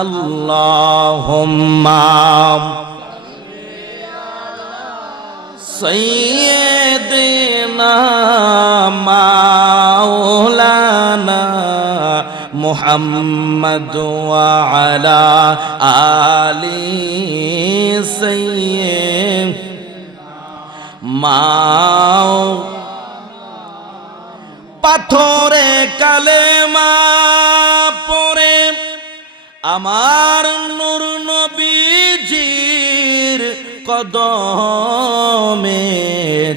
আল্লাহুম্মা সাইয়্যিদিনা মাওলানা মুহাম্মদ ওয়া আলা আলি মাও পাথরে কালেমা পড়ে আমার নূর নবীজির কদমে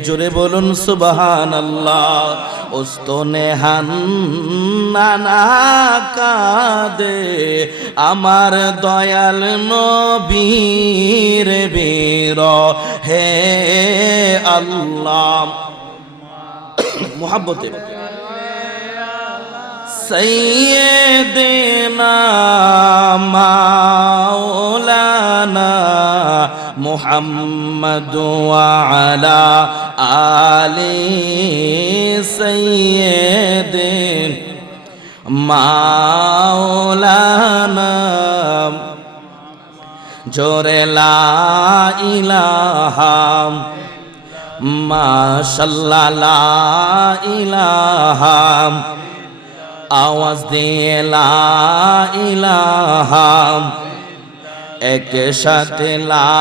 জোরে বলুন সুবহানাল্লাহ ওস্তনে হান্নানা কাঁদে আমার দয়াল নবীর বীর হে আল্লাহ মুহাব্বতে সাইয়্যিদিনা মাওলানা মুহাম্মদ ওয়া আলা আলি সাইয়্যিদিন মাওলানা জোরে লা ইলাহা মাশাআল্লাহ লা ইলাহা আওয়াজ দিয়ে লা ইলাহা একসাথে লা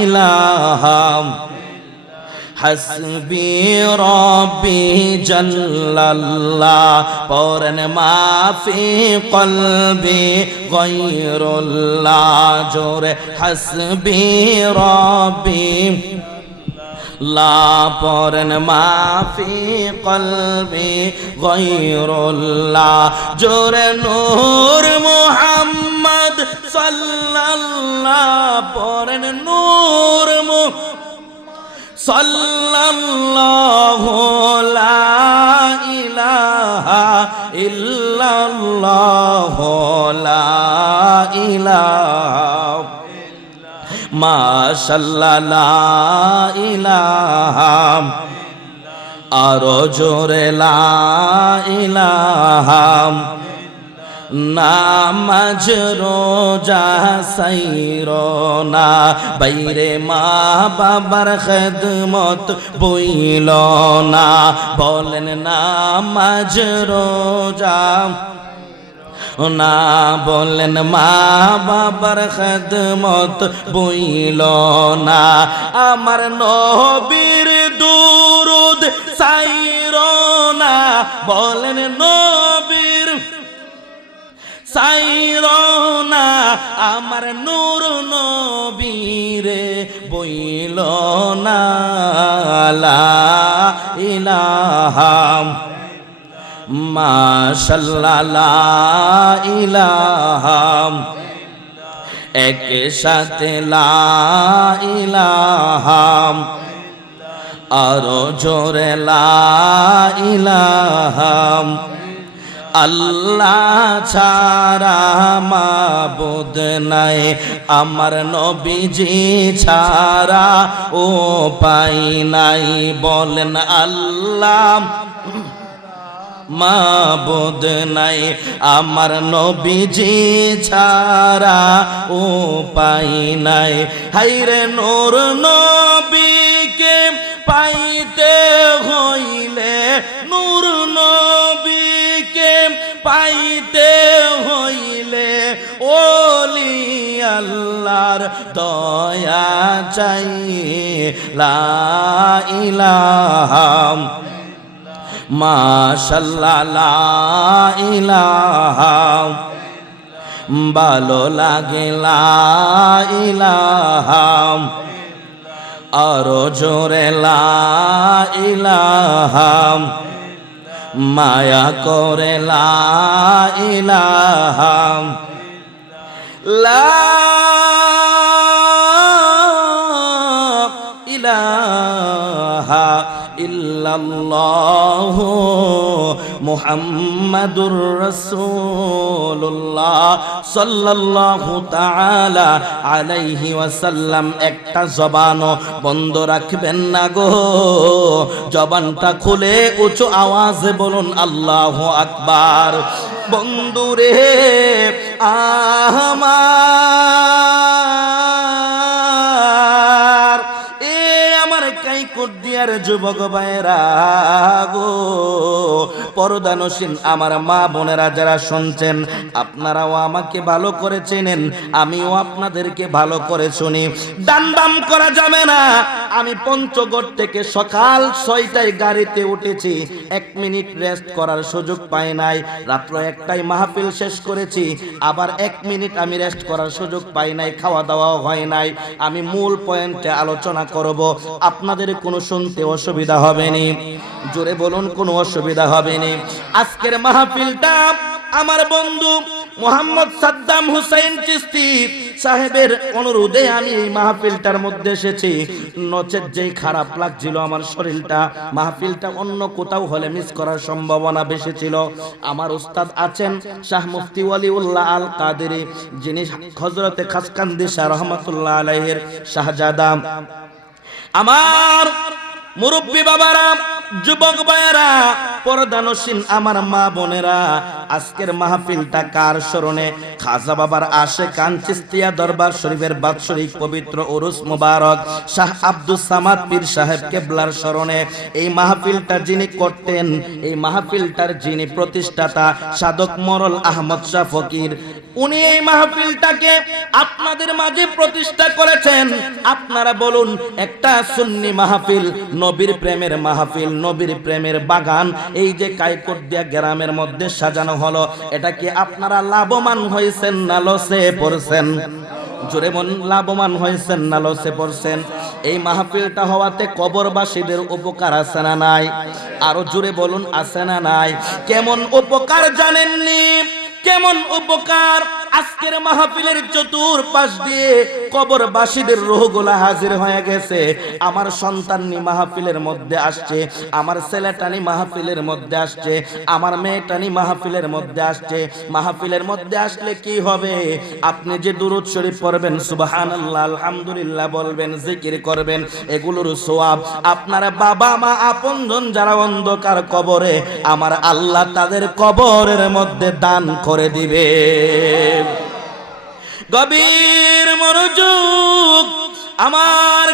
ইলাহা হাসবি রব্বি জাল্লাল্লাহ পরন মাফি কলবি গায়রুল্লাহ জোরে হাসবি রব্বি লা পরন মাফি কলবি গায়রুল্লাহ জোরে নূর মুহাম্মদ সাল্লাল্লাহ পরন নূর সাল্লাল্লাহু লা ইলাহা ইল্লাল্লাহ লা ইলাহা মাশাআল্লাহ লা ইলাহা আরো জোরে লা ইলাহা নামাজ রোজা সাইরনা বাইরে মা বাবার খেদমত বইল না বলেন নামাজ রোজা না বলেন মা বাবার খেদমত বইল না আমার নবীর দুরুদ সাইরনা বলেন নবীর সাইরনা আমার নূর নবীরে বইল না লা ইলাহা মাশাআল্লাহ লা ইলাহা একসাথে লা ইলাহা আরো জোরে লা ইলাহা আল্লাহ ছাড়া মাবুদ নাই আমার নবীজি ছাড়া ও পাই নাই বলেন আল্লাহ মাবুদ নাই আমার নবীজি ছাড়া ও পাই নাই হায়রে নূর নবীকে পাইতে হইলে নূর নবীকে পাইতে হইলে ওলি আল্লাহর দয়া চাই লা ইলাহা মাশাআল্লাহ লা ইলাহা ভালো লাগে লা ইলাহা আরো জোরে লা ইলাহা মায়া করে লা ইলাহা লা ইলাহা ইল্লাল্লাহু মুহাম্মাদুর রাসূলুল্লাহ সাল্লাল্লাহু তাআলা আলাইহি ওয়াসাল্লাম। একটা জবানও বন্ধ রাখবেন না গো, জবানটা খুলে উঁচু আওয়াজে বলুন আল্লাহু আকবার। বন্ধুরে আমার আমার কাইকুদিয়ার যুবক ভাইরা গো, পর্দানসীন আমার মা বোনেরা যারা শুনছেন, আপনারাও আমাকে ভালো করে চেনেন, আমিও আপনাদেরকে ভালো করে শুনি। ডান বাম করা যাবে না। আমি পঞ্চগড় থেকে সকাল 6টায় গাড়িতে উঠেছি, 1 মিনিট রেস্ট করার সুযোগ পাই নাই। রাত্র 1টায় মাহফিল শেষ করেছি, আবার 1 মিনিট আমি রেস্ট করার সুযোগ পাই নাই, খাওয়া দাওয়াও হয় নাই। আমি মূল পয়েন্টে আলোচনা করব, আপনাদের কোনো শুনতে অসুবিধা হবে নি? জোরে বলুন, কোনো অসুবিধা হবে নি? আজকের মাহফিলটা আমার বন্ধু মোহাম্মদ সাদ্দাম হুসাইন চিশতি সাহেবের অনুরোধে আমি এই মাহফিলটার মধ্যে এসেছি। নচেত যেই খারাপ লাগছিল আমার শরীরটা, মাহফিলটা অন্য কোথাও হলে মিস করার সম্ভাবনা বেশি ছিল। আমার উস্তাদ আছেন শাহ মুফতি ওয়ালিউল্লাহ আল কাদেরী, যিনি হযরতে খাসকান্দি শাহ রহমাতুল্লাহ আলাইহির শাহজাদা। আমার মুরব্বী বাবারা, যুবক ভাইয়েরা, পর্দানসীন আমার মা বোনেরা, আজকের মাহফিলটা কার স্মরণে? খাজা বাবার আশেকান চিশতিয়া দরবার শরীফের বাৎসরিক পবিত্র উরুস মুবারক শাহ আব্দুস সামাদ পীর সাহেব কেবলার স্মরণে। এই মাহফিলটা যিনি করতেন, এই মাহফিলটার যিনি প্রতিষ্ঠাতা সাধক মরল আহমদ শাহ ফকির, উনি এই মাহফিলটাকে আপনাদের মাঝে প্রতিষ্ঠা করেছেন। আপনারা বলুন, একটা সুন্নি মাহফিল, নবীর প্রেমের মাহফিল, নবীর প্রেমের বাগান, এই যে কাইকোটিয়া গ্রামের মধ্যে সাজানো হলো, এটা কি আপনারা লাভবান হয়েছেন না লসে পড়ছেন? জোরে বলুন, লাভবান হয়েছেন না লসে পড়ছেন? এই মাহফিলটা হওয়াতে কবরবাসীদের উপকার আছে না নাই? আরো জোরে বলুন, আছে না নাই? কেমন উপকার জানেননি? কেমন উপকার? আজকের মাহফিলের চতুর্পাশ দিয়ে কবরবাসীদের রূহগুলা হাজির হয়ে গেছে। আমার সন্তাননি মাহফিলের মধ্যে আসছে, আমার ছেলেটানি মাহফিলের মধ্যে আসছে, আমার মেয়েটানি মাহফিলের মধ্যে আসছে। মাহফিলের মধ্যে আসলে কি হবে? আপনি যে দুরূদ শরীফ পড়বেন, সুবহানাল্লাহ, আলহামদুলিল্লাহ বলবেন, জিকির করবেন, এগুলোর সওয়াব আপনারা বাবা মা আপনজন যারা অন্ধকার কবরে, আমার আল্লাহ তাদের কবরের মধ্যে দান করে দিবে। গভীর মনোযোগ, আমার